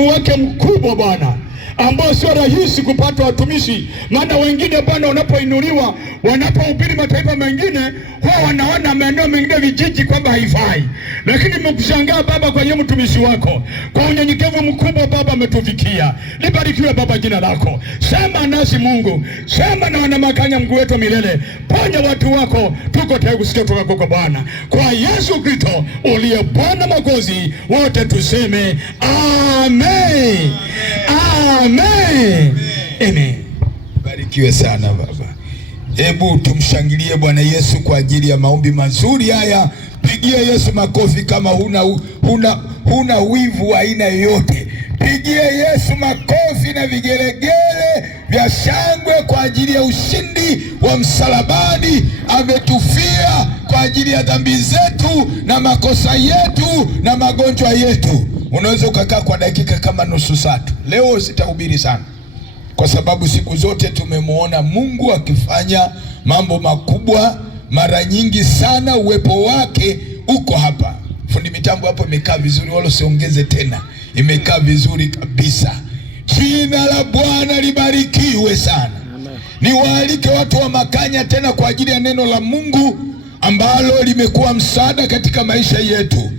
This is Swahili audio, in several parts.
unyenyekevu wake mkubwa Bwana, ambao sio rahisi kupata watumishi. Maana wengine Bwana, wanapoinuliwa, wanapohubiri mataifa mengine, huwa wanaona maeneo mengine vijiji kwamba haifai. Lakini nimekushangaa Baba kwa mtumishi wako, kwa unyenyekevu mkubwa Baba ametufikia. Libarikiwe Baba jina lako. Sema nasi Mungu, sema na wanamakanya Mungu wetu milele. Ponya watu wako, tuko tayari kusikia kutoka kwako Bwana. Kwa Yesu Kristo uliye Bwana Mwokozi, wote tuseme amen. Amen. Amen. Barikiwe sana Baba. Hebu tumshangilie Bwana Yesu kwa ajili ya maombi mazuri haya. Pigia Yesu makofi kama huna wivu wa aina yoyote. Pigia Yesu makofi na vigelegele vya shangwe kwa ajili ya ushindi wa msalabani. Ametufia kwa ajili ya dhambi zetu na makosa yetu na magonjwa yetu. Unaweza ukakaa kwa dakika kama nusu saa tu. Leo sitahubiri sana, kwa sababu siku zote tumemwona Mungu akifanya mambo makubwa. Mara nyingi sana uwepo wake uko hapa. Fundi mitambo hapo imekaa vizuri, wala siongeze tena, imekaa vizuri kabisa. Jina la Bwana libarikiwe sana. Niwaalike watu wa Makanya tena kwa ajili ya neno la Mungu ambalo limekuwa msaada katika maisha yetu,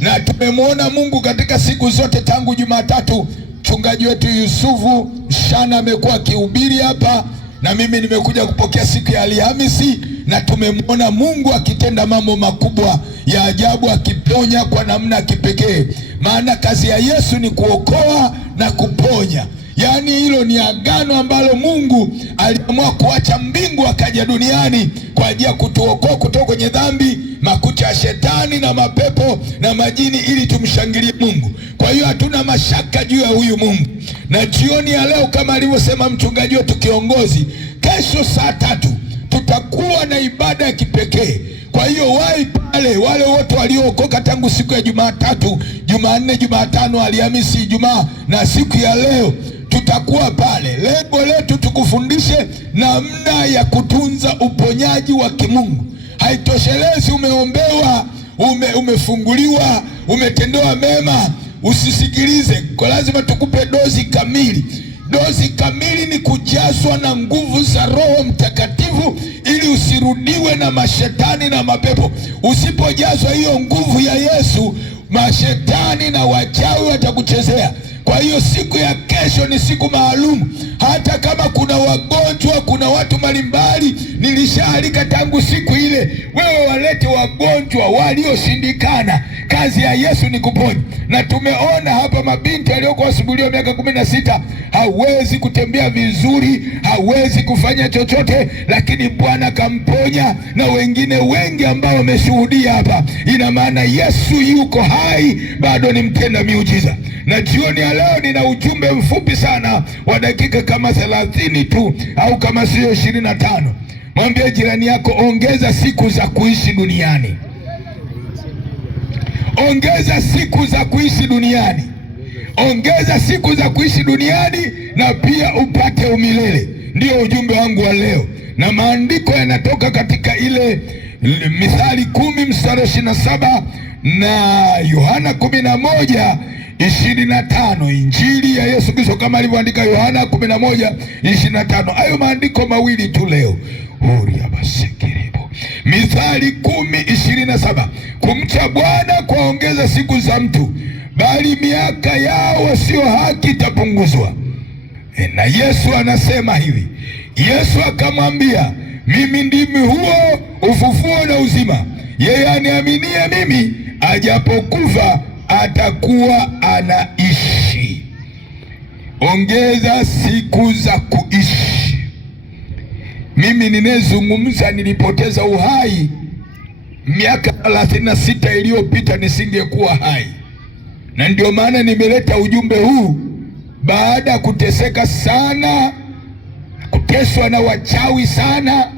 na tumemwona Mungu katika siku zote tangu Jumatatu. Mchungaji wetu Yusufu Mshana amekuwa akihubiri hapa, na mimi nimekuja kupokea siku ya Alhamisi, na tumemwona Mungu akitenda mambo makubwa ya ajabu, akiponya kwa namna kipekee. Maana kazi ya Yesu ni kuokoa na kuponya. Yaani hilo ni agano ambalo Mungu aliamua kuacha mbingu akaja duniani kwa ajili ya kutuokoa kutoka kwenye dhambi, makucha ya shetani na mapepo na majini, ili tumshangilie Mungu. Kwa hiyo hatuna mashaka juu ya huyu Mungu. Na jioni ya leo kama alivyosema mchungaji wetu kiongozi, kesho saa 3 tutakuwa na ibada ya kipekee. Kwa hiyo wahi pale, wale wote waliookoka tangu siku ya Jumatatu, Jumanne, Jumatano, Alhamisi, Ijumaa na siku ya leo tutakuwa pale. Lengo letu tukufundishe namna ya kutunza uponyaji wa kimungu. Haitoshelezi umeombewa, umefunguliwa, umetendewa mema, usisikilize. Kwa lazima tukupe dozi kamili. Dozi kamili ni kujazwa na nguvu za Roho Mtakatifu ili usirudiwe na mashetani na mapepo. Usipojazwa hiyo nguvu ya Yesu, mashetani na wachawi watakuchezea. Kwa hiyo siku ya kesho ni siku maalum. Hata kama kuna wagonjwa, kuna watu mbalimbali, nilishaalika tangu siku ile, wewe walete wagonjwa walioshindikana. Kazi ya Yesu ni kuponya. Na tumeona hapa mabinti aliyokuwa asubuliwa miaka 16, hawezi kutembea vizuri, hawezi kufanya chochote, lakini Bwana kamponya, na wengine wengi ambao wameshuhudia hapa. Ina maana Yesu yuko hai, bado ni mtenda miujiza. Na jioni ya leo nina ujumbe mfupi sana wa dakika kama 30 tu, au kama sio 25. Mwambie jirani yako, ongeza siku za kuishi duniani. Ongeza siku za kuishi duniani. Ongeza siku za kuishi duniani na pia upate umilele. Ndio ujumbe wangu wa leo. Na maandiko yanatoka katika ile Mithali 10 mstari 27 na Yohana 11:25. Injili ya Yesu Kristo kama alivyoandika Yohana 11:25. Hayo maandiko mawili tu leo. Mithali 10:27. Kumcha Bwana kwaongeza siku za mtu, bali miaka yao wasio haki itapunguzwa. Na Yesu anasema hivi. Yesu akamwambia, mimi ndimi huo ufufuo na uzima. Yeye aniaminie mimi, ajapokufa atakuwa anaishi. Ongeza siku za kuishi. Mimi ninezungumza nilipoteza uhai miaka 36 iliyopita, nisingekuwa hai. Na ndio maana nimeleta ujumbe huu baada ya kuteseka sana, kuteswa na wachawi sana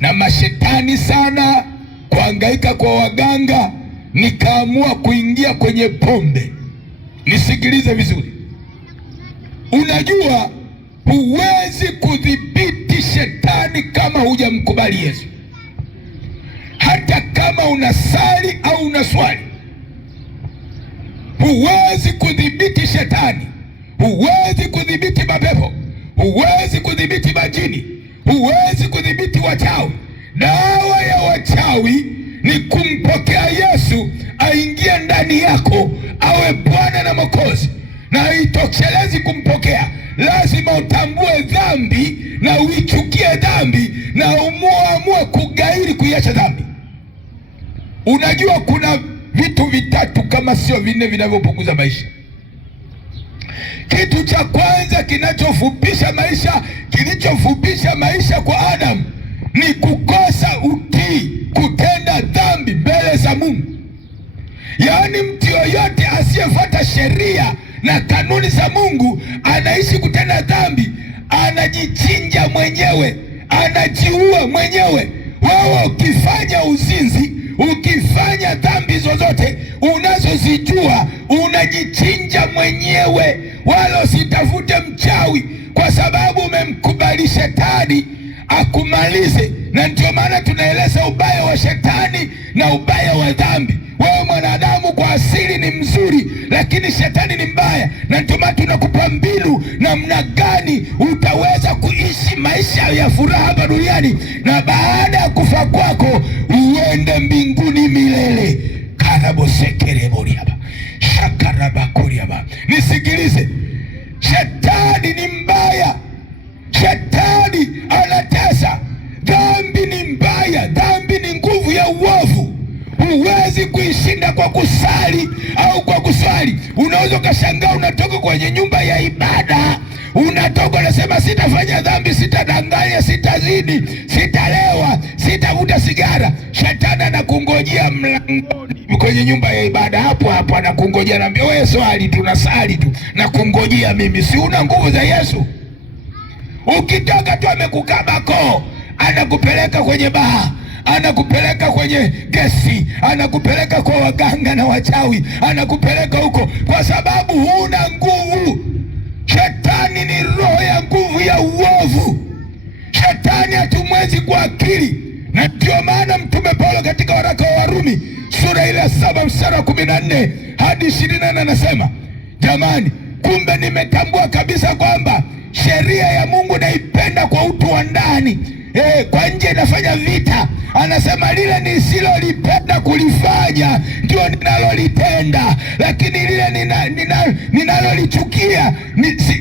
na mashetani sana, kuhangaika kwa waganga, nikaamua kuingia kwenye pombe. Nisikilize vizuri. Unajua huwezi kudhibiti shetani kama hujamkubali Yesu. Hata kama unasali au unaswali, huwezi kudhibiti shetani huwezi kudhibiti mapepo, huwezi kudhibiti majini, huwezi kudhibiti wachawi. Dawa ya wachawi ni kumpokea Yesu aingie ndani yako, awe Bwana na Mwokozi. Na haitoshelezi kumpokea, lazima utambue dhambi na uichukie dhambi na amue kugairi kuiacha dhambi. Unajua kuna vitu vitatu kama sio vinne vinavyopunguza maisha. Kitu cha kwanza kinachofupisha maisha, kilichofupisha maisha kwa Adamu ni kukosa utii, kutenda dhambi mbele za Mungu. Yaani mtu yoyote asiyefuata sheria na kanuni za Mungu anaishi kutenda dhambi, anajichinja mwenyewe, anajiua mwenyewe. Wewe ukifanya uzinzi, ukifanya dhambi zozote unazozijua, unajichinja mwenyewe, wala usitafute mchawi, kwa sababu umemkubali shetani akumalize. Na ndio maana tunaeleza ubaya wa shetani na ubaya wa dhambi. Wewe mwanadamu kwa asili ni mzuri, lakini shetani ni mbaya, na ndio maana tunakupa mbinu namna gani utaweza kuishi maisha ya furaha hapa duniani, na baada ya kufa kwako uende mbinguni milele. karabosekereboriaba shakarabakoriaba. Nisikilize, shetani ni mbaya, shetani anatesa. Dhambi ni mbaya, dhambi ni nguvu ya uovu. Huwezi kuishinda kwa kusali au kwa kuswali. Unaweza ukashangaa unatoka kwenye nyumba ya ibada, unatoka unasema sitafanya dhambi, sitadanganya, sitazini, sitalewa, sitavuta sigara. Shetani anakungojea mlangoni kwenye nyumba ya ibada, hapo hapo anakungojea, naambia wewe swali, tunasali tu na kungojea mimi. Si una nguvu za Yesu? Ukitoka tu amekukaba koo, anakupeleka kwenye baa, anakupeleka kwenye gesi, anakupeleka kwa waganga na wachawi, anakupeleka huko kwa sababu huna nguvu. Shetani ni roho ya nguvu ya uovu. Shetani hatumwezi kwa akili, na ndio maana Mtume Paulo katika waraka wa Warumi sura ile 7 mstari wa 14 hadi 24 anasema, jamani, kumbe nimetambua kabisa kwamba sheria ya Mungu naipenda kwa utu wa ndani. Kwa nje inafanya vita. Anasema lile nisilolipenda kulifanya ndio ninalolitenda, lakini lile ninalolichukia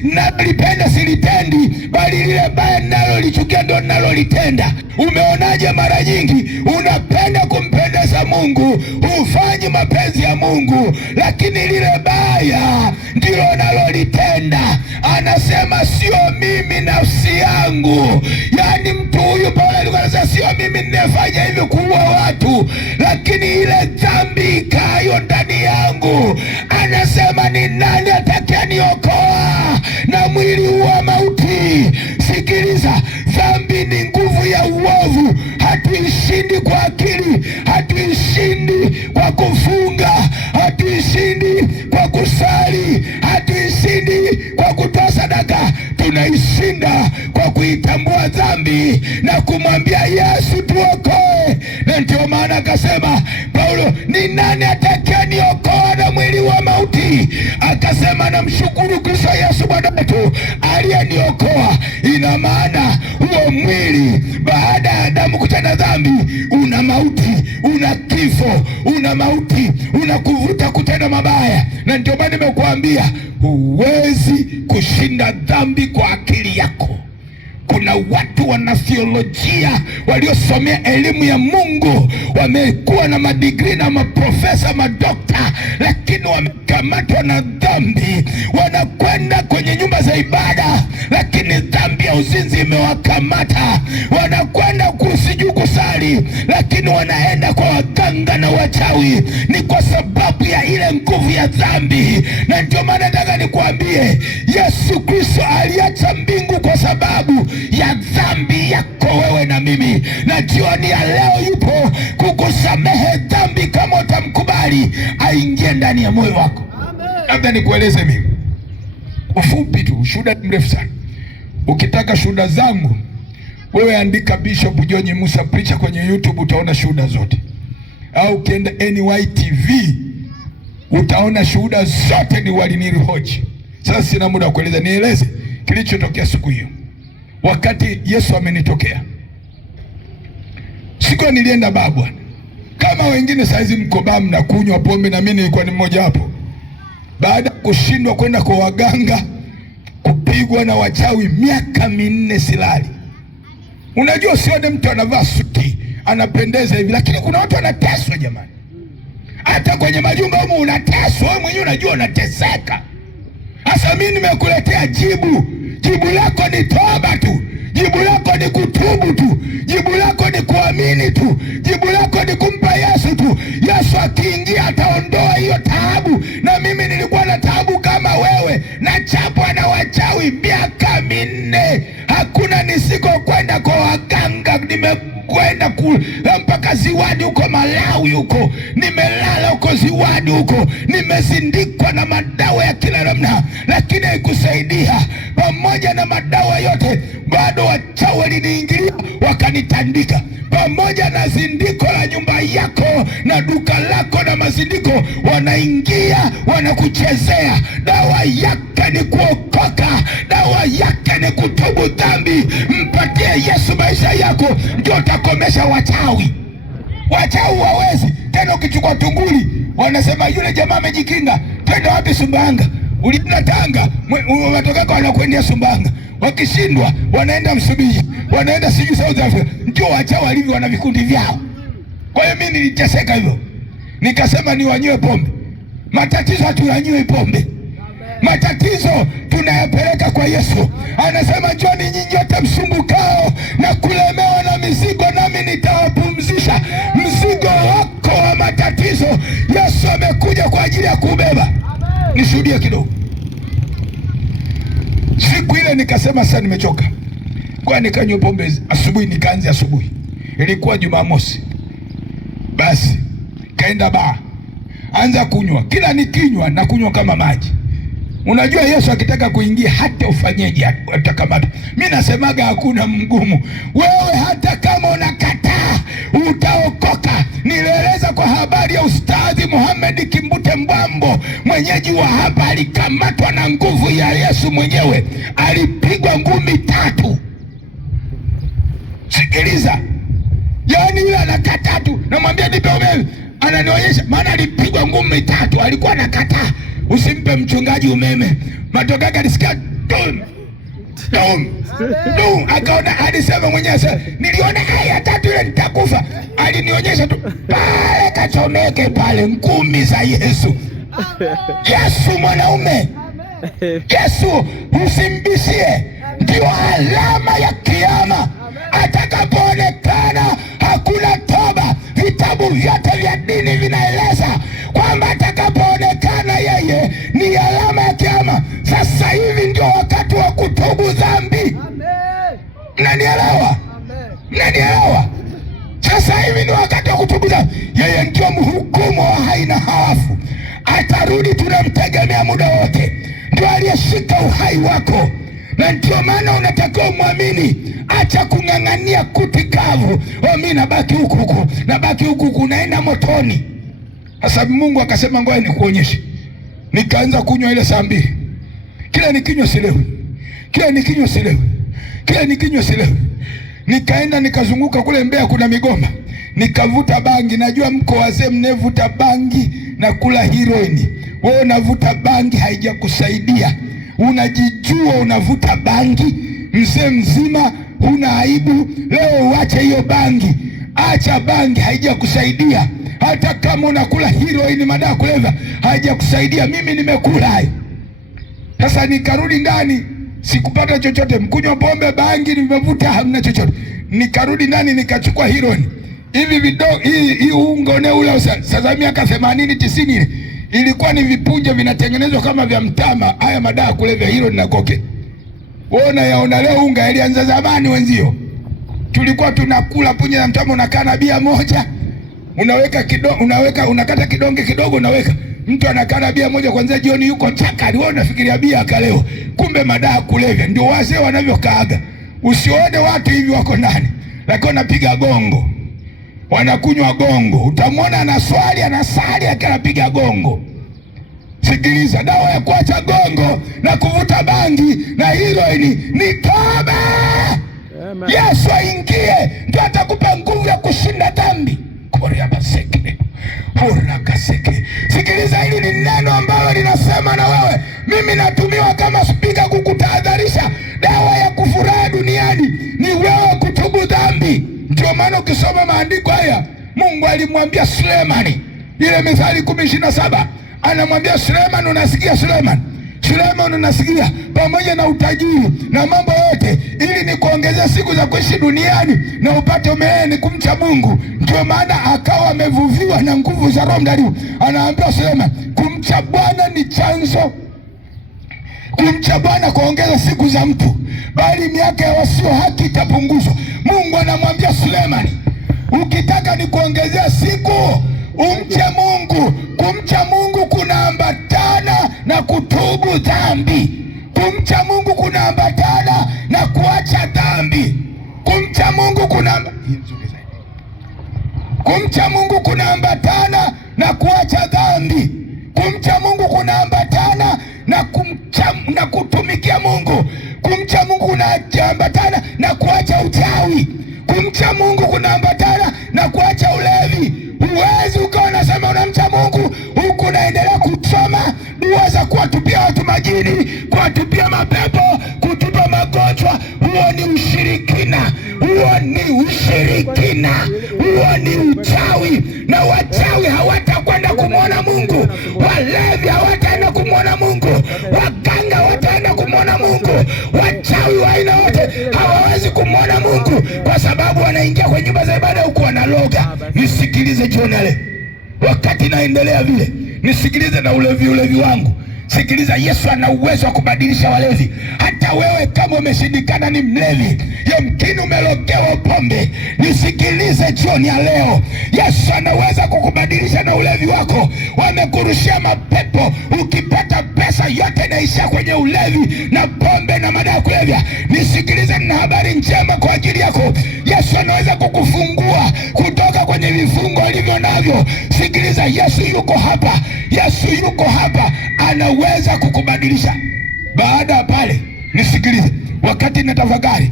ninalolipenda silitendi, bali lile baya ninalolichukia ndio ninalolitenda. Umeonaje? Mara nyingi unapenda kumpendeza Mungu, hufanyi mapenzi ya Mungu, lakini lile baya ndilo unalolitenda. Anasema sio mimi nafsi yangu. Yaani mtu huyu Paulo alikuwa anasema sio mimi ninafanya hivyo kuua watu, lakini ile dhambi ikayo ndani yangu. Anasema ni nani atakayeniokoa na mwili wa mauti? Sikiliza, dhambi ni nguvu ya uovu. Hatuishindi kwa akili, hatuishindi kwa kufunga, hatuishindi kwa kusali, hatuishindi kwa kutoa sadaka. Tunaishinda kwa kuitambua dhambi na kumwambia Yesu tuokoe. Na ndio maana akasema Paulo, ni nani atakayeniokoa na mwili wa mauti? Akasema namshukuru Kristo Yesu Bwana wetu aliyeniokoa. Ina maana huo mwili baada ya Adamu kutenda dhambi una mauti, una kifo, una mauti, unakuvuta kutenda mabaya. Na ndio maana nimekuambia huwezi kushinda dhambi kwa akili yako. Kuna watu wana theolojia waliosomea elimu ya Mungu, wamekuwa na madigrii na maprofesa, madokta, lakini wamekamatwa na dhambi. Wanakwenda kwenye nyumba za ibada, lakini dhambi ya uzinzi imewakamata. Wanakwenda kusiju kusali, lakini wanaenda kwa waganga na wachawi. Ni kwa sababu ya ile nguvu ya dhambi. Na ndio maana nataka nikuambie, Yesu Kristo aliacha mbingu kwa sababu ya dhambi yako wewe na mimi. Na jioni ya leo yupo kukusamehe dhambi kama utamkubali aingie ndani ya moyo wako. Labda nikueleze mimi ufupi tu, shuhuda mrefu sana. Ukitaka shuhuda zangu wewe andika Bishop John Musa Preacher kwenye YouTube, utaona shuhuda zote. Au ukienda NYTV utaona shuhuda zote, ni walinihoji. Sasa sina muda wa kueleza, nieleze kilichotokea siku hiyo. Wakati Yesu amenitokea siku nilienda baa bwana, kama wengine saizi mko baa mnakunywa pombe, na mimi nilikuwa ni mmoja wapo. Baada ya kushindwa kwenda kwa waganga, kupigwa na wachawi miaka 4 silali. Unajua usione mtu anavaa suti anapendeza hivi, lakini kuna watu wanateswa jamani. Hata kwenye majumba huko unateswa, wewe mwenyewe unajua unateseka. Sasa mimi nimekuletea jibu. Jibu lako ni toba tu. Jibu lako ni kutubu tu. Jibu lako ni kuamini tu. Jibu lako ni kumpa Yesu tu. Yesu akiingia ataondoa hiyo taabu. Na mimi nilikuwa na taabu kama wewe, na chapwa na wachawi miaka 4. Hakuna nisiko kwenda kwa waganga. Nimekwenda mpaka ziwani huko Malawi huko, nimelala huko ziwani huko, nimezindikwa na madawa ya kila namna, lakini haikusaidia. Pamoja na madawa yote, bado wachawi waliniingilia wakanitandika. Pamoja na zindiko la nyumba yako na duka lako na mazindiko, wanaingia wanakuchezea. Dawa yake ni kuokoka, dawa yake ni kutubu dhambi. Mpatie Yesu maisha yako, ndio utakomesha wachawi. Wachawi wawezi tena. Ukichukua tunguli wanasema yule jamaa amejikinga. Twende wapi? Sumbawanga. Ulienda Tanga, watoka wanakwenda Sumbawanga. Wakishindwa wanaenda Msumbiji, wanaenda sijui South Africa. Ndio wachawi walivyo, wana vikundi vyao. Kwa hiyo mimi niliteseka hivyo, nikasema niwanywe pombe. Matatizo hatuyanywi pombe, matatizo tunayapeleka kwa Yesu. Anasema njoni nyinyi nyote msumbukao na kulemewa na mizigo, nami nitawapumzisha. Mzigo wako wa matatizo Yesu amekuja kwa ajili ya kubeba. Nishuhudie kidogo. Siku ile nikasema sasa nimechoka, kwa nikanywa pombe asubuhi. Nikaanza asubuhi, ilikuwa Jumamosi. Basi kaenda baa, anza kunywa. Kila nikinywa na kunywa kama maji. Unajua Yesu akitaka kuingia hata ufanyeje atakamata. Mimi nasemaga hakuna mgumu. Wewe hata kama unakataa utaokoka. Nilieleza kwa habari ya Ustadhi Mohamed Kimbute Mbwambo, mwenyeji wa hapa. Alikamatwa na nguvu ya Yesu mwenyewe, alipigwa ngumi 3. Sikiliza, yaani yule anakataa tu, namwambia nipe umeme, ananionyesha. Maana alipigwa ngumi 3, alikuwa anakataa. Usimpe mchungaji umeme. Matokeo alisikia dum dum dum, akaona, alisema mwenyewe sasa, niliona haya 3 ile nitakufa. Alinionyesha tu pale, kachomeke pale, ngumi za Yesu. Yesu mwanaume, Yesu usimbishie. Ndio alama ya kiyama. Atakapoonekana hakuna toba. Vitabu vyote vya dini vinaeleza kwamba atakapoonekana yeye ni alama ya kiyama. Sasa hivi ndio wakati wa kutubu dhambi. Mnanielewa? Mnanielewa? Sasa hivi ni wakati wa kutubu dhambi. Yeye ndio mhukumu wa hai na hawafu. Atarudi, tunamtegemea muda wote. Ndio aliyeshika uhai wako, na ndio maana unatakiwa muamini. Acha kung'ang'ania kuti kavu. Mimi nabaki huku huku, nabaki huku huku, naenda motoni. Sasa Mungu akasema ngoja nikuonyeshe. Nikaanza kunywa ile saa 2. Kila nikinywa silewi, kila nikinywa silewi, kila nikinywa silewi. Nikaenda nikazunguka kule Mbeya, kuna migomba, nikavuta bangi. Najua mko wazee mnevuta bangi na kula heroin. Wewe unavuta bangi haijakusaidia. Unajijua unavuta bangi, mzee mzima, huna aibu. Leo uache hiyo bangi. Acha bangi, haijakusaidia. Hata kama unakula heroin, madawa kulevya, haijakusaidia. Mimi nimekula hayo. Sasa nikarudi ndani, sikupata chochote. Mkunywa pombe, bangi, nimevuta, hamna chochote. Nikarudi ndani nikachukua heroin. Hivi vidogo, hii ungo ne ule sasa miaka 80 90 ile ilikuwa ni vipunje vinatengenezwa kama vya mtama. Haya madawa kulevya, heroin na coke. Uona yaona leo unga, yalianza zamani wenzio. Tulikuwa tunakula punje na mtama, unakaa na bia moja. Unaweka kidogo, unakata kidonge kidogo, unaweka. Mtu anakaa na bia moja kwanza jioni, yuko chakari. Wewe unafikiria bia akaleo, kumbe madawa kulevya. Ndio wazee wanavyokaaga. Usione watu hivi wako ndani, lakini wanapiga gongo, wanakunywa gongo. Utamwona anaswali, anasali, akapiga gongo. Sikiliza, dawa ya kuacha gongo na kuvuta bangi na heroini ni toba. Yesu aingie ndio atakupa nguvu ya kushinda dhambi. Sikiliza, hili ni neno ambalo linasema na wewe. Mimi natumiwa kama spika kukutahadharisha. Dawa ya kufurahi duniani ni wewe kutubu dhambi. Ndio maana ukisoma maandiko haya, Mungu alimwambia Sulemani, ile Mithali 10:27, anamwambia Sulemani, unasikia Sulemani? Sulemani, unasikia? Pamoja na utajiri na mambo yote, ili nikuongezea siku za kuishi duniani na upate umeeni kumcha Mungu. Ndio maana akawa amevuviwa na nguvu za Roho Mtakatifu. Anaambia Sulemani, kumcha Bwana ni chanzo. Kumcha Bwana kuongeza siku za mtu, bali miaka ya wasio haki itapunguzwa. Mungu anamwambia Sulemani, ukitaka nikuongezea siku, umche Mungu. Kumcha Mungu kunaambatana na kutubu dhambi. Kumcha Mungu kunaambatana na kuacha dhambi. Kumcha Mungu kunaambatana na kuacha dhambi. Kumcha Mungu kunaambatana na kutumikia Mungu. Kumcha Mungu kunaambatana na kuacha uchawi. Kumcha Mungu kunaambatana na kuacha ulevi. Huwezi ukawa unasema unamcha Mungu huku unaendelea kusoma dua za kuwatupia watu majini, kuwatupia mapepo, kutupa magonjwa. Huo ni ushirikina, huo ni ushirikina, huo ni uchawi. Na wachawi hawatakwenda kumwona Mungu, walevi hawataenda kumwona Mungu, waganga hawataenda kumwona Mungu, wachawi wa aina yote hawawezi kumwona Mungu, kwa sababu wanaingia kwenye nyumba za ibada huku wanaloga. Nisikilize jioni leo, wakati naendelea vile, nisikilize na ulevi wangu. Sikiliza, Yesu ana uwezo wa kubadilisha walevi. Hata wewe kama umeshindikana ni mlevi, yamkini umelogewa pombe, nisikilize jioni ya leo, Yesu anaweza kukubadilisha na ulevi wako. Wamekurushia mapepo, ukipata pesa yote inaisha kwenye ulevi na pombe na madawa ya kulevya. Nisikilize, nina habari njema kwa ajili yako. Yesu anaweza kukufungua kutoka kwenye vifungo ulivyo navyo. Sikiliza, Yesu yuko hapa, Yesu yuko hapa, anaweza kukubadilisha. Baada ya pale, nisikilize, wakati natafakari,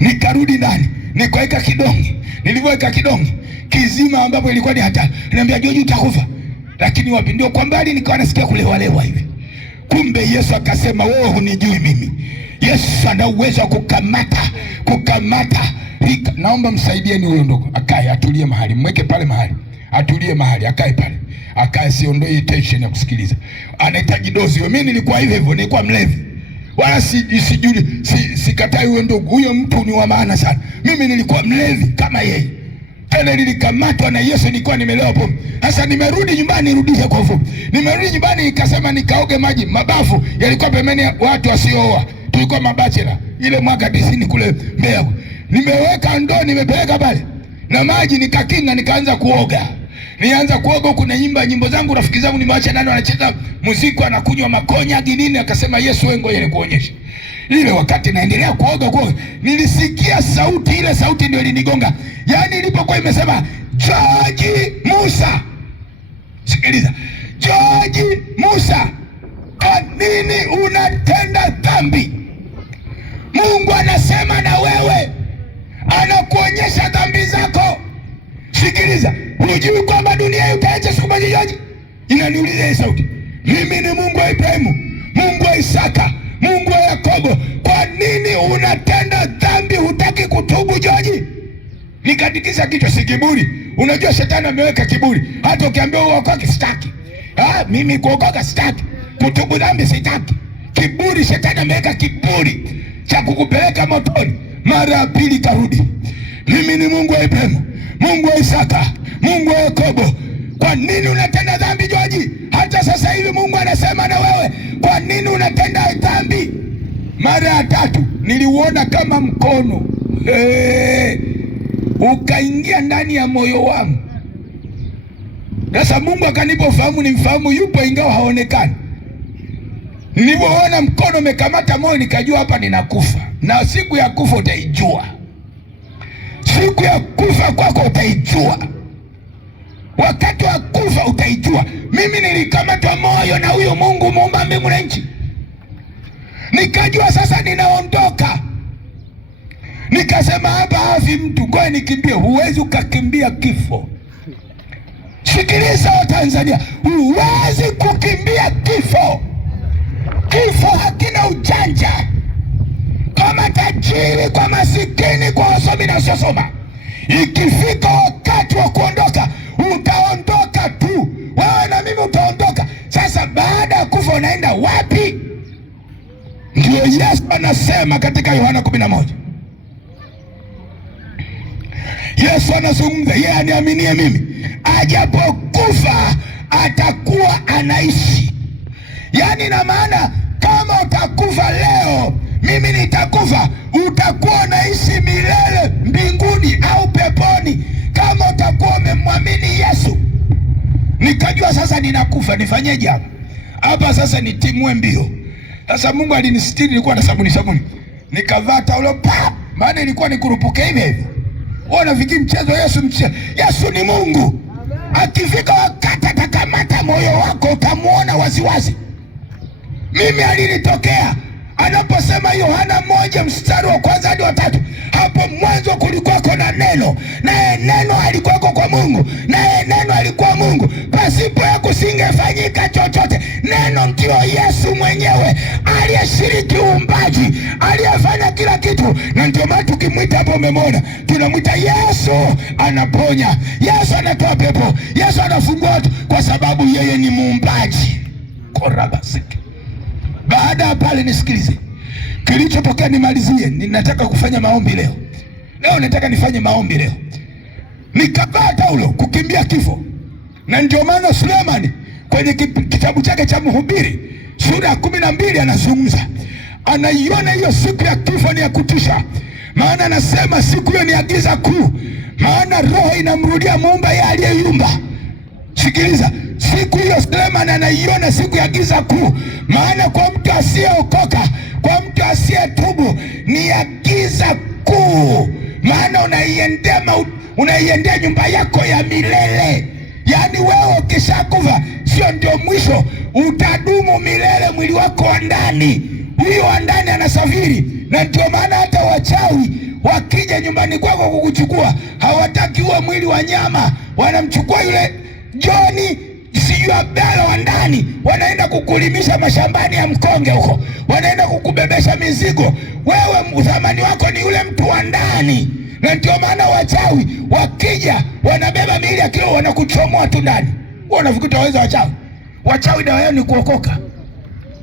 nikarudi ndani, nikaweka kidonge. Nilivyoweka kidonge kizima ambapo ilikuwa ni hatari, niambia Joji utakufa. Lakini wapi, ndio kwa mbali nikawa nasikia kulewa hivi. Kumbe Yesu akasema, wewe hunijui mimi. Yesu ana uwezo wa kukamata. Naomba msaidieni huyo ndogo akae, atulie mahali, mweke pale mahali, atulie mahali, akae pale, akae, siondoi tension ya kusikiliza. Anahitaji dozi. Mimi nilikuwa hivyo, nilikuwa mlevi, wala sikatai huyo ndugu, huyo mtu ni wa maana sana. Mimi nilikuwa mlevi kama yeye, tena nilikamatwa na Yesu, nilikuwa nimelewa pombe. Sasa nimerudi nyumbani, nirudishe kwa ufupi. Nimerudi nyumbani, nikasema nikaoge maji. Mabafu yalikuwa pembeni ya watu wasiooa, tulikuwa mabachela ile mwaka 90 kule Mbeya. Nimeweka ndoo, nimepeleka pale na maji, nikakinga, nikaanza kuoga. Nianza kuoga huku na nyimbo zangu, rafiki zangu nimeacha ndani wanacheza muziki, anakunywa makonya ginini. Akasema, Yesu wewe, ngoja nikuonyeshe. Ile wakati naendelea kuoga, nilisikia sauti. Ile sauti ndio ilinigonga. Yaani ilipokuwa imesema George Musa. Sikiliza, George Musa, kwa nini unatenda dhambi? Mungu anasema na wewe, anakuonyesha dhambi zako. Sikiliza, hujui kwamba dunia hii utaacha siku moja George? Inaniuliza hii sauti. Mimi ni Mungu wa Ibrahimu, Mungu wa Isaka, Mungu wa Yakobo. Kwa nini unatenda dhambi? Hutaki kutubu George? Nikatikisa kichwa. Si kiburi. Unajua shetani ameweka kiburi. Hata ukiambia uokoke, sitaki. Mimi kuokoka sitaki, kutubu dhambi sitaki. Kiburi, shetani ameweka kiburi cha kukupeleka motoni. Mara ya pili karudi, mimi ni Mungu wa Ibrahimu, Mungu wa Isaka, Mungu wa Yakobo. Kwa nini unatenda dhambi George? Hata sasa hivi Mungu anasema na wewe, kwa nini unatenda dhambi? Mara ya tatu niliuona kama mkono ukaingia ndani ya moyo wangu. Sasa Mungu akanipa ufahamu, ni mfahamu yupo ingawa haonekani. Nilipoona mkono umekamata moyo, nikajua hapa ninakufa. Na siku ya kufa utaijua. Siku ya kufa kwako utaijua. wakati wa kufa utaijua. Mimi nilikamatwa moyo na huyo Mungu muumba mbingu na nchi, nikajua sasa ninaondoka. Nikasema hapa hafi mtu, ngoja nikimbie. Huwezi ukakimbia kifo. Sikiliza Watanzania, huwezi kukimbia kifo. Kifo hakina ujanja, kwa matajiri, kwa masikini, kwa wasomi na wasiosoma. Ikifika wakati wa kuondoka, utaondoka tu. Wewe na mimi utaondoka. Sasa baada ya kufa unaenda wapi? Ndio Yesu anasema katika Yohana 11. Yesu anazungumza, yeye aniaminie mimi, ajapokufa atakuwa anaishi. Yaani na maana kama utakufa leo, mimi nitakufa, utakuwa unaishi milele mbinguni au peponi kama utakuwa umemwamini Yesu. Nikajua sasa ninakufa, nifanyeje hapa? Hapa sasa nitimue mbio. Sasa Mungu alinisitiri, nilikuwa na sabuni. Nikavaa taulo pa, maana ilikuwa nikurupuke hivi. Unafikiri mchezo? Yesu ni Mungu. Akifika wakati atakamata moyo wako, utamuona waziwazi. Mimi alinitokea anaposema Yohana 1 mstari wa 1 hadi wa 3, hapo mwanzo kulikuwako na neno, naye neno alikuwako kwa Mungu, naye neno alikuwa Mungu. Pasipo yeye kusingefanyika chochote. Neno ndio Yesu mwenyewe aliyeshiriki uumbaji, aliyefanya kila kitu. Na ndio maana tukimwita hapo, umemwona, tunamwita Yesu anaponya, Yesu anatoa pepo, Yesu anafungua watu, kwa sababu yeye ni muumbaji. Korabasiki. Baada ya pale, nisikilize kilichotokea, nimalizie. Ninataka kufanya maombi leo. Nataka nifanye maombi leo. Nikavaa taulo kukimbia kifo. Na ndio maana Sulemani kwenye kitabu chake cha Mhubiri sura ya 12 anazungumza, anaiona hiyo siku ya kifo ni ya kutisha. Maana anasema siku hiyo ni ya giza kuu, maana roho inamrudia muumba yeye aliyeyumba. Sikiliza, siku hiyo Sulemani anaiona siku ya giza kuu, maana kwa mtu asiyeokoka, kwa mtu asiyetubu, ni ya giza kuu. Maana unaiendea nyumba yako ya milele. Yaani wewe ukishakufa sio ndio mwisho, utadumu milele. Mwili wako wa ndani, huyo wa ndani anasafiri. Na ndio maana hata wachawi wakija nyumbani kwako kukuchukua, hawataki uwe mwili wa nyama. Wanamchukua yule Joni sijui Abdala wa ndani, wanaenda kukulimisha mashambani ya mkonge huko, wanaenda kukubebesha mizigo. Wewe uthamani wako ni yule mtu wa ndani. Na ndio maana wachawi wakija wanabeba miili ya kilo, wanakuchomoa tu ndani. Unafikiri utaweza wachawi? Wachawi dawa yao ni kuokoka.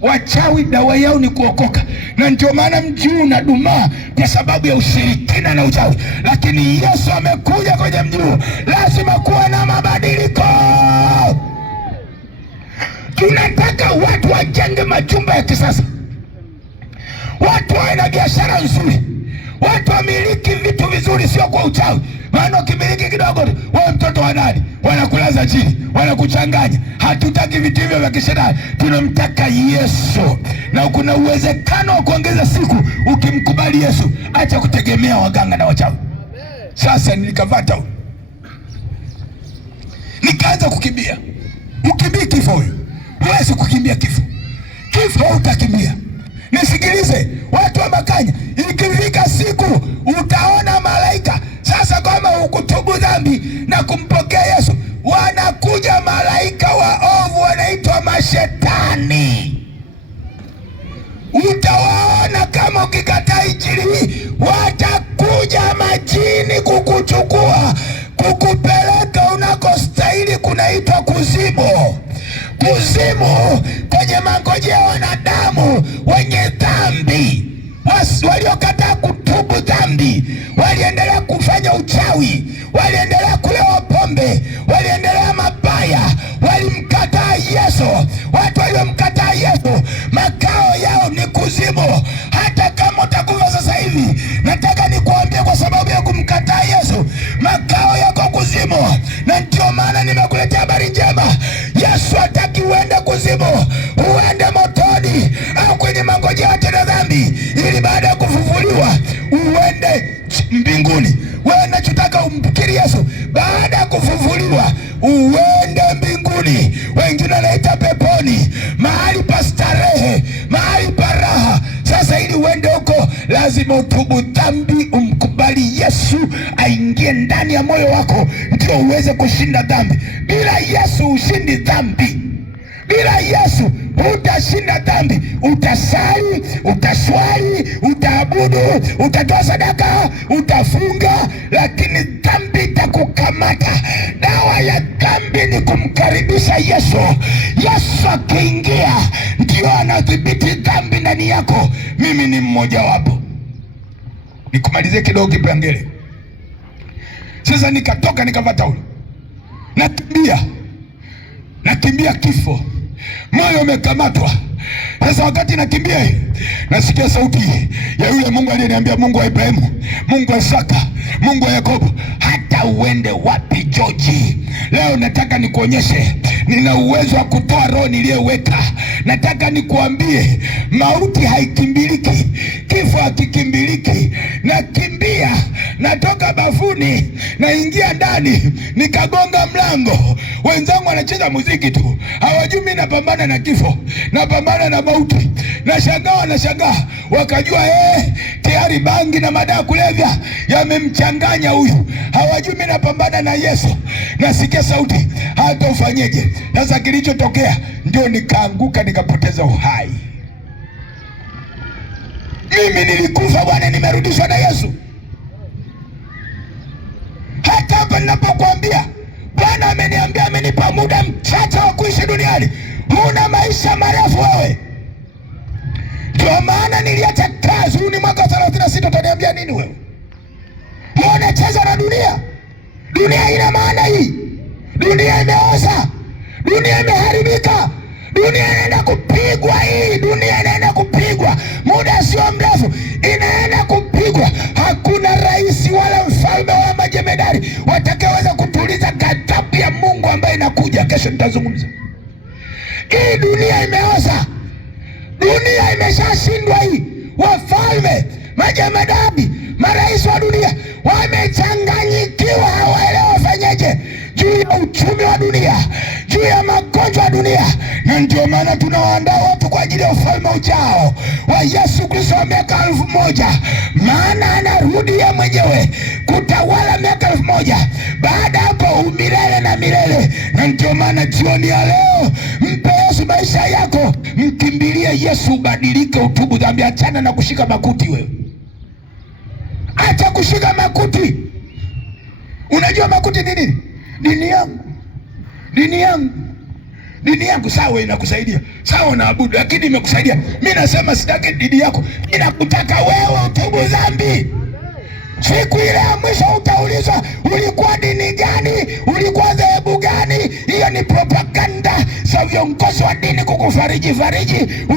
Wachawi dawa yao ni kuokoka. Na ndio maana mji huu unadumaa kwa sababu ya ushirikina na uchawi. Lakini Yesu amekuja kwenye mji huu, lazima kuwa na mabadiliko. Tunataka watu wajenge majumba ya kisasa, watu wawe na biashara nzuri, watu wamiliki vitu vizuri, sio kwa uchawi. Maana ukimiliki kidogo, wewe mtoto wa nani, wanakulaza chini, wanakuchanganya. Hatutaki vitu hivyo vya kishetani, tunamtaka Yesu. Na kuna uwezekano wa kuongeza siku ukimkubali Yesu. Acha kutegemea waganga na wachawi. Sasa nilikavaa taulo, nikaanza kukimbia. Ukimbii kifo huyo, huwezi kukimbia kifo. Kifo utakimbia. Nisikilize watu wa Makanya, ikifika siku utaona malaika. Sasa kama hukutubu dhambi na kumpokea Yesu, wanakuja malaika waovu, wanaitwa mashetani. Utawaona kama ukikataa injili hii, watakuja majini kukuchukua, kukupeleka unakostahili, kunaitwa kuzimu. Kuzimu kwenye mangojea ya wanadamu wenye dhambi, waliokataa kutubu dhambi, waliendelea kufanya uchawi, waliendelea kulewa pombe, waliendelea mabaya, walimkataa Yesu. Watu waliomkataa Yesu makao yao ni kuzimu. Hata kama utakufa sasa hivi, nataka nikuambie, kwa sababu ya kumkataa Yesu, makao yako kuzimu. Na ndio maana nimekuletea habari njema. Yesu hataki uende kuzimu, uende motoni au kwenye mangojea ya tena dhambi, ili baada ya kufufuliwa uende mbinguni. Wewe unachotaka unapomkiri Yesu baada ya kufufuliwa uende mbinguni, wengine wanaita peponi, mahali pa starehe, mahali pa raha. Sasa ili uende huko lazima utubu dhambi, umkubali Yesu aingie ndani ya moyo wako, ndio uweze kushinda dhambi. Bila Yesu ushindi dhambi. Bila Yesu utashinda dhambi. Utasali, utaswali, utaabudu, utatoa sadaka, utafunga, lakini dhambi itakukamata. Dawa ya dhambi ni kumkaribisha Yesu. Yesu akiingia ndio anadhibiti dhambi ndani yako. Mimi ni mmoja wapo. Nikumalizie kidogo kipengele. Sasa nikatoka nikavaa taulo, nakimbia kifo, moyo umekamatwa. Sasa wakati nakimbia, nasikia sauti ya yule Mungu aliyeniambia, Mungu wa Ibrahimu, Mungu wa Isaka, Mungu wa Yakobo. Hata uende wapi George, leo nataka nikuonyeshe nina uwezo wa kutoa roho niliyoweka. Nataka nikuambie mauti haikimbiliki, kifo hakikimbiliki. Nakimbia, natoka bafuni, naingia ndani, nikagonga mlango. Wenzangu wanacheza muziki tu, hawajui mimi napambana na kifo, napambana na mauti. Nashangaa, wakajua tayari bangi na madawa kulevya yamemchanganya huyu. Hawajui mimi napambana na Yesu. Nasikia sauti, hata ufanyeje. Sasa kilichotokea ndio nikaanguka, nikapoteza uhai. Mimi nilikufa bwana, nimerudishwa na Yesu. Hata hapa ninapokuambia, Bwana ameniambia, amenipa muda mchache wa kuishi duniani. Huna maisha marefu wewe. Ndio maana niliacha kazi. Huu ni mwaka 36. Utaniambia nini wewe? Unacheza na dunia. Dunia ina maana hii. Dunia imeoza. Dunia imeharibika. Dunia inaenda kupigwa hii. Dunia inaenda kupigwa. Muda sio mrefu inaenda kupigwa. Hakuna rais wala mfalme wala majemedari watakayeweza kutuliza ghadhabu ya Mungu ambayo inakuja. Kesho nitazungumza. Hii dunia imeoza. Dunia imeshashindwa hii. Wafalme, majemedari, marais wa dunia wamechanganyikiwa, hawaelewi wafanyeje juu ya uchumi wa dunia, juu ya magonjwa ya dunia. Na ndio maana tunawaandaa watu kwa ajili ya ufalme ujao wa Yesu Kristo wa miaka 1000. Maana anarudi yeye mwenyewe kutawala miaka 1000. Baada hapo umilele na milele. Na ndio maana jioni ya leo, mpe Yesu maisha yako, mkimbilie Yesu, ubadilike, utubu dhambi. Achana na kushika makuti wewe. Acha kushika makuti. Unajua makuti ni nini? Dini yangu sawa, inakusaidia sawa, unaabudu, lakini imekusaidia. Mimi nasema sitaki dini yako, ninakutaka wewe utubu dhambi. Siku ile ya mwisho utaulizwa, ulikuwa dini gani? Ulikuwa dhehebu gani? Hiyo ni propaganda za viongozi wa dini kukufariji.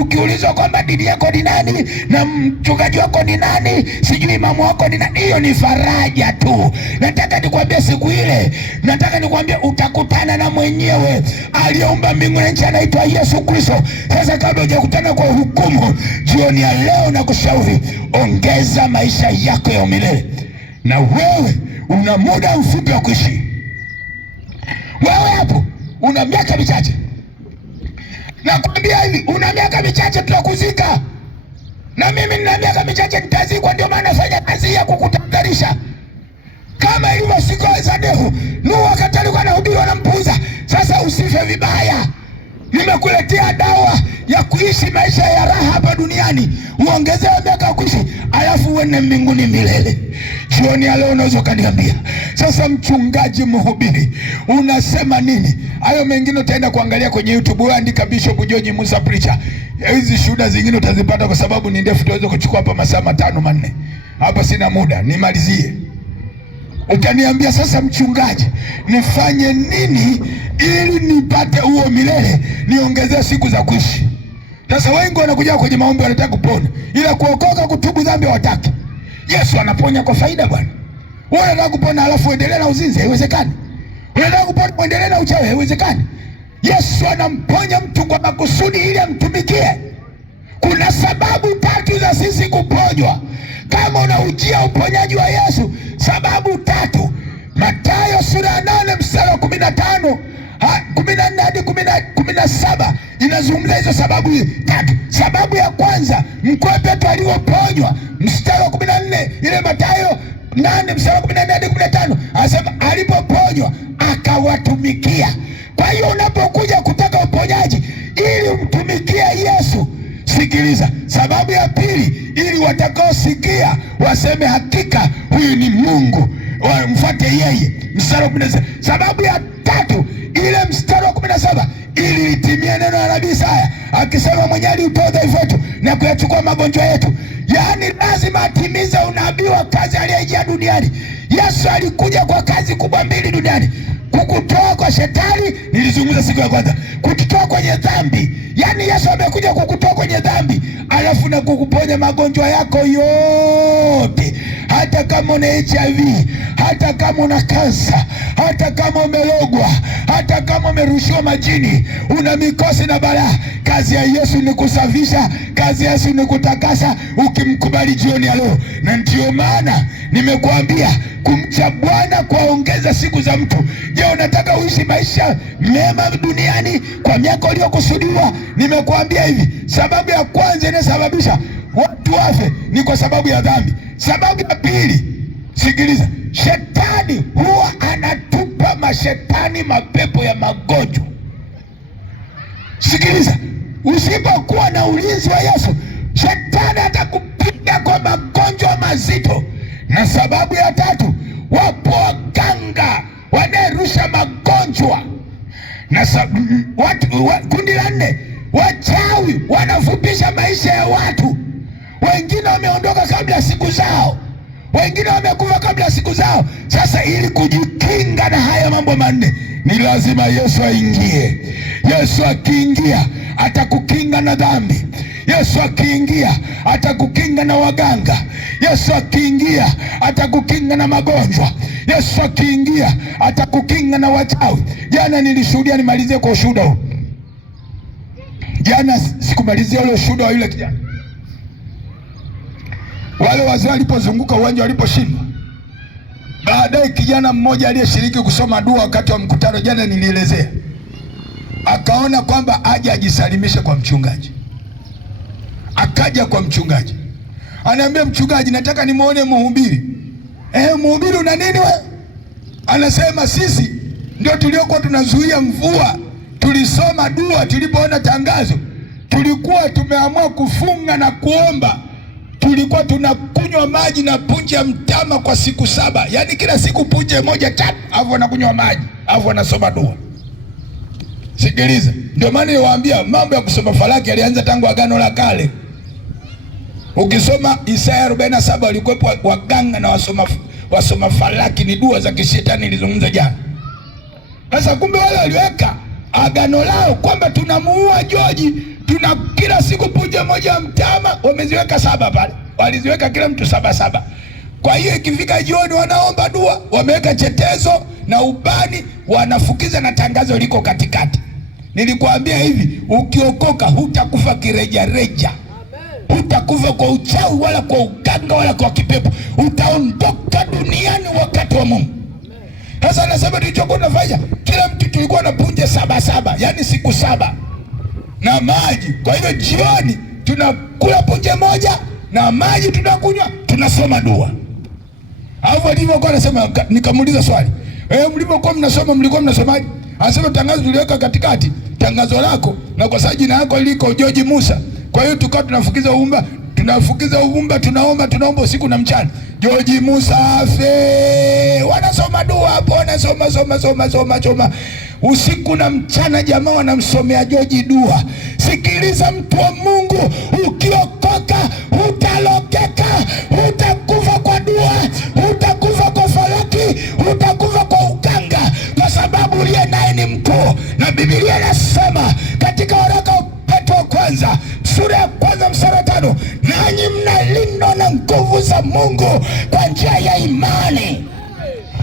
Ukiulizwa kwamba dini yako ni nani na mchungaji wako ni nani, sijui imamu wako ni nani, hiyo ni faraja tu. Nataka nikwambie siku ile, nataka nikwambie utakutana na mwenyewe aliyeumba mbingu na nchi, anaitwa Yesu Kristo. Sasa kabla hujakutana kwa hukumu, jioni ya leo nakushauri, ongeza maisha yako ya milele. Na wewe una muda mfupi wa kuishi. Wewe hapo una miaka michache. Nakwambia hivi, una miaka michache tutakuzika. Na mimi nina miaka michache nitazikwa. Ndio maana nafanya kazi ya kukutahadharisha. Kama ilivyo siku za Nuhu. Nuhu wakati alikuwa anahubiri wanampuuza. Sasa usife vibaya. Nimekuletea dawa ya kuishi maisha ya raha hapa duniani. Uongezewe miaka ya kuishi, alafu uende mbinguni milele. Jioni ya leo unaweza kaniambia, sasa mchungaji, mhubiri, unasema nini? Hayo mengine utaenda kuangalia kwenye YouTube. Wewe andika Bishop George Musa Preacher. Hizi shuhuda zingine utazipata kwa sababu ni ndefu, tuweze kuchukua hapa masaa 5-4. Hapa sina muda, nimalizie. Utaniambia sasa, mchungaji, nifanye nini ili nipate huo milele, niongezee siku za kuishi? Sasa wengi wanakuja kwenye maombi wanataka kupona, ila kuokoka, kutubu dhambi hawataki. Yesu anaponya kwa faida bwana. Wewe unataka kupona alafu uendelee na uzinzi? Haiwezekani. Unataka kupona uendelee na uchawi? Haiwezekani. Yesu anamponya mtu kwa makusudi ili amtumikie. Kuna sababu 3 za sisi kuponywa. Kama unaujia uponyaji wa Yesu, sababu 3. Mathayo sura ya 8 mstari wa 15 14 hadi 17 inazungumza hizo sababu tatu. Sababu ya kwanza, mkwe Petro aliponywa, mstari wa 14, ile Mathayo 8 mstari wa 14 hadi 15 anasema alipoponywa akawatumikia. Kwa hiyo unapokuja kutaka uponyaji ili umtumikie Yesu, sikiliza. Sababu ya pili, ili watakaosikia waseme hakika huyu ni Mungu, wamfuate yeye, mstari wa 17. Sababu ya tatu, ile mstari wa 17, ili litimie neno la nabii Isaya akisema, mwenyewe aliutoa udhaifu wetu na kuyachukua magonjwa yetu. Yaani lazima atimize unabii wa kazi aliyejia duniani. Yesu alikuja kwa kazi kubwa mbili duniani: kukutoa kwa shetani, nilizungumza siku ya kwanza, kukutoa kwenye dhambi. Yaani Yesu amekuja kukutoa kwenye dhambi, alafu na kukuponya magonjwa yako yote. Hata kama una HIV, hata kama una kansa, hata kama umelogwa, hata kama umerushiwa majini, una mikosi na balaa, kazi ya Yesu ni kusafisha, kazi ya Yesu ni kutakasa, ukimkubali jioni ya leo. Na ndio maana nimekuambia kumcha Bwana kuongeza siku za mtu. Je, unataka uishi maisha mema duniani kwa miaka uliyokusudiwa? Nimekuambia hivi, sababu ya kwanza inasababisha watu wafe ni kwa sababu ya dhambi. Sababu ya pili, sikiliza, shetani huwa anatupa mashetani mapepo ya magonjwa. Sikiliza, usipokuwa na ulinzi wa Yesu, shetani atakupiga kwa magonjwa mazito. Na sababu ya tatu, wapo waganga wanaerusha magonjwa. Na kundi la 4, wachawi wanafupisha maisha ya watu. Wengine wameondoka kabla ya siku zao, wengine wamekufa kabla ya siku zao. Sasa ili kujikinga na haya mambo manne, ni lazima Yesu aingie. Yesu akiingia atakukinga na dhambi. Yesu akiingia atakukinga na waganga. Yesu akiingia atakukinga na magonjwa. Yesu akiingia atakukinga na wachawi. Jana nilishuhudia, nimalizie kwa ushuhuda huu. Jana sikumalizia ule ushuhuda wa yule kijana. Wale wazee walipozunguka uwanja, waliposhindwa, baadaye kijana mmoja aliyeshiriki kusoma dua wakati wa mkutano, jana nilielezea, akaona kwamba aje ajisalimishe kwa mchungaji. Akaja kwa mchungaji, anaambia mchungaji, nataka nimuone mhubiri. Mhubiri una nini wewe? Anasema sisi ndio tuliokuwa tunazuia mvua. Tulisoma dua, tulipoona tangazo tulikuwa tumeamua kufunga na kuomba. Tulikuwa tunakunywa maji na punje ya mtama kwa siku 7. Yaani kila siku punje moja tatu, alafu anakunywa maji, alafu anasoma dua. Sikiliza, ndio maana niwaambia mambo ya kusoma falaki yalianza tangu Agano la Kale. Ukisoma Isaya 47 walikuwepo waganga na wasoma falaki, ni dua za kishetani nilizungumza jana. Sasa kumbe wale waliweka agano lao kwamba tunamuua George, tuna kila siku punje moja ya mtama, wameziweka 7 pale. Waliziweka kila mtu 7. Kwa hiyo ikifika jioni wanaomba dua, wameweka chetezo na ubani, wanafukiza na tangazo liko katikati. Nilikuambia hivi, ukiokoka hutakufa kirejareja. Hutakufa kwa uchawi wala kwa uganga wala kwa kipepo. Utaondoka duniani wakati wa Mungu. Sasa nasema tulichokuwa tunafanya, kila mtu tulikuwa na punje 7, yaani siku 7 na maji. Kwa hiyo jioni tunakula punje moja na maji tunakunywa, tunasoma dua. Hapo alivyokuwa anasema, nikamuuliza swali, mlipokuwa mnasoma mlikuwa mnasomaje? Anasema tangazo tuliweka katikati, tangazo lako, na kwa sababu jina lako liko George Musa. Kwa hiyo tukao tunafukiza uvumba, tunaomba usiku na mchana. George Musa afe. Wanasoma dua hapo, wanasoma usiku na mchana, jamaa wanamsomea George dua. Sikiliza mtu wa Mungu, ukiokoka hutalokeka, hutakufa kwa dua, hutakufa kwa falaki, hutakufa kwa uganga, kwa sababu uliye naye ni mkuu. Na Biblia inasema katika waraka wa Petro wa kwanza sura ya 1 mstari wa 5, nanyi mnalindwa na nguvu za Mungu kwa njia ya imani.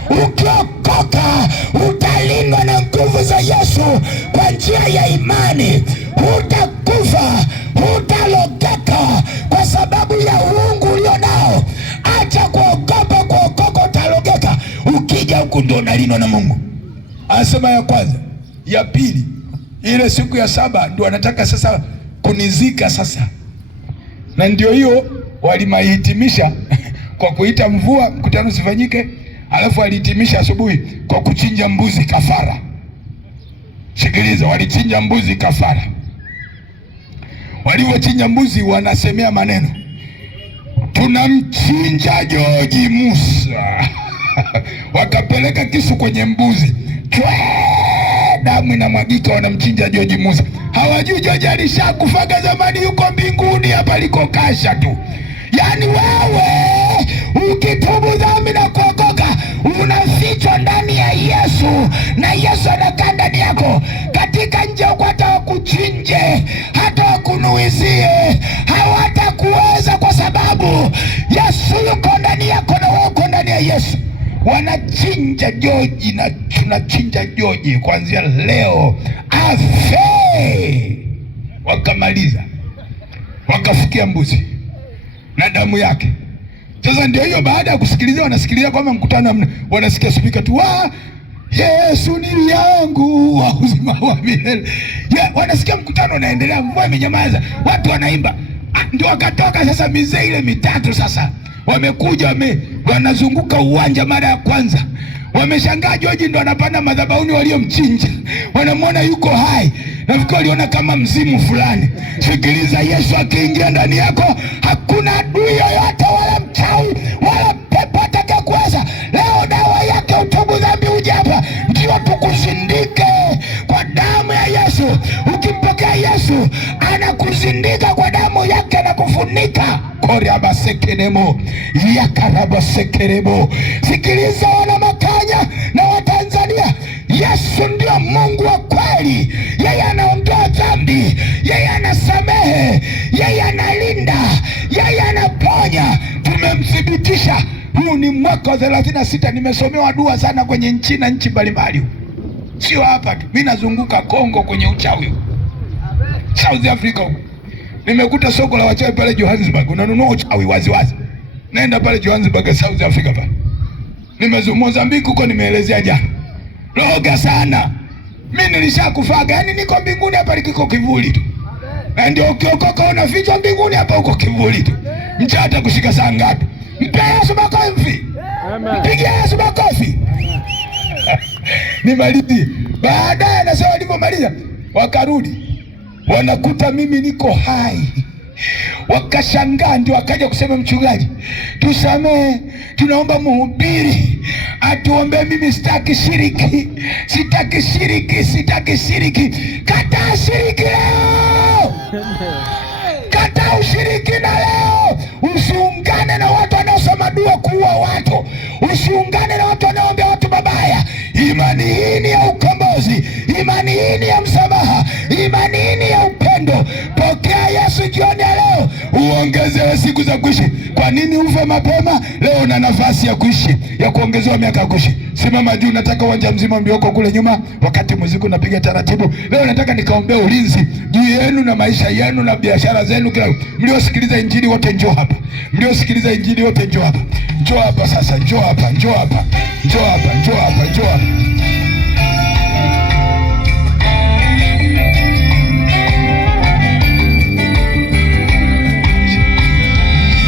Ukiokoka utalindwa na nguvu za Yesu kwa njia ya imani. Hutakufa, hutalogeka kwa sababu ya uungu ulio nao. Acha kuogopa kuokoka, utalogeka. Ukija huku ndio unalindwa na Mungu. Anasema ya kwanza, ya pili, ile siku ya saba ndio anataka sasa kunizika sasa, na ndio hiyo walimahitimisha kwa kuita mvua mkutano usifanyike, alafu walihitimisha asubuhi kwa kuchinja mbuzi kafara. Sikiliza, walichinja mbuzi kafara. Walivyochinja mbuzi wanasemea maneno, tunamchinja George Musa. Wakapeleka kisu kwenye mbuzi, damu inamwagika, wanamchinja George Musa. Hawajui George alishakufaga zamani, yuko mbinguni, hapa aliko kasha tu. Yaani wewe ukitubu dhambi na kuokoka, unafichwa ndani ya Yesu, na Yesu anakaa ndani yako. Katika nje huko hata wakuchinje, hata wakunuizie, hawatakuweza, kwa sababu Yesu yuko ndani yako na wewe uko ndani ya Yesu. Wanachinja George na tunachinja George kuanzia leo afe. Wakamaliza, wakafikia mbuzi na damu yake. Sasa ndio hiyo, baada ya kusikiliza, wanasikiliza kwamba mkutano, wanasikia spika tu, Yesu ni yangu wa uzima wa milele. Wanasikia mkutano unaendelea, mvua imenyamaza, watu wanaimba. Ndio wakatoka sasa mizee ile mitatu, sasa wamekuja, wanazunguka uwanja mara ya kwanza. Wameshangaa George ndo anapanda madhabahuni, waliomchinja wanamwona yuko hai. Nafikiri waliona kama mzimu fulani. Sikiliza, Yesu akiingia ndani yako, hakuna adui yoyote wala mchawi wala pepo atakayekuweza. Leo dawa yake utubu dhambi, uje hapa ndio tukusindike kwa damu ya Yesu. Ukimpokea Yesu, anakuzindika kwa damu yake na kufunika. Koreabasekenemo yakarabasekeremo. Sikiliza wana Makanya na Watanzania, Yesu ndio Mungu wa kweli. Yeye anaondoa dhambi, yeye anasamehe, yeye analinda, yeye anaponya. Tumemthibitisha. Huu ni mwaka wa 36. Nimesomewa dua sana kwenye nchi na nchi mbalimbali, sio hapa tu. Mimi nazunguka Kongo kwenye uchawi, South Africa. Nimekuta soko la wachawi pale Johannesburg, unanunua uchawi wazi wazi. Naenda pale Johannesburg, South Africa pale. Mozambique huko, nimeelezea jana. Roga sana. Mimi nilishakufaga, yani niko mbinguni, hapa liko kivuli tu. Na ndio ukiokoka unafichwa mbinguni, hapa uko kivuli tu. Mchata kushika saa ngapi? Mpe Yesu makofi. Amen. Pigia Yesu makofi. Nimalizie. Baadaye anasema walipomaliza, wakarudi, wanakuta mimi niko hai. Wakashangaa, ndio akaja kusema, mchungaji, tusamehe, tunaomba mhubiri atuombe. Mimi sitaki shiriki, sitaki shiriki, sitaki shiriki. Kataa shiriki leo, kataa ushirikina leo. Usiungane na watu wanaosoma dua kuua watu, usiungane na watu wanaoambia watu mabaya. Imani hii ni ya ukombozi, imani hii ni ya msamaha, imani hii ni ya upendo. Pokea Yesu jioni ya leo, uongezewe siku za kuishi. Kwa nini ufe mapema? Leo una nafasi ya kuishi, ya kuongezewa miaka ya kuishi. Simama juu. Nataka uwanja mzima mlioko kule nyuma, wakati muziki unapiga taratibu, leo nataka nikaombea ulinzi juu yenu na maisha yenu na biashara zenu. Kila mliosikiliza injili wote njoo hapa, mliosikiliza injili wote njoo hapa, njoo hapa sasa, njoo hapa, njoo hapa, njoo hapa, njoo hapa, njoo hapa.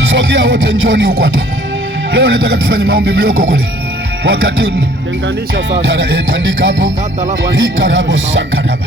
Sogea wote, njoni huko hapa. Leo nataka tufanye maombi mlioko kule. Wakati tenganisha sasa. Tandika hapo. Hii karabo sakaraba.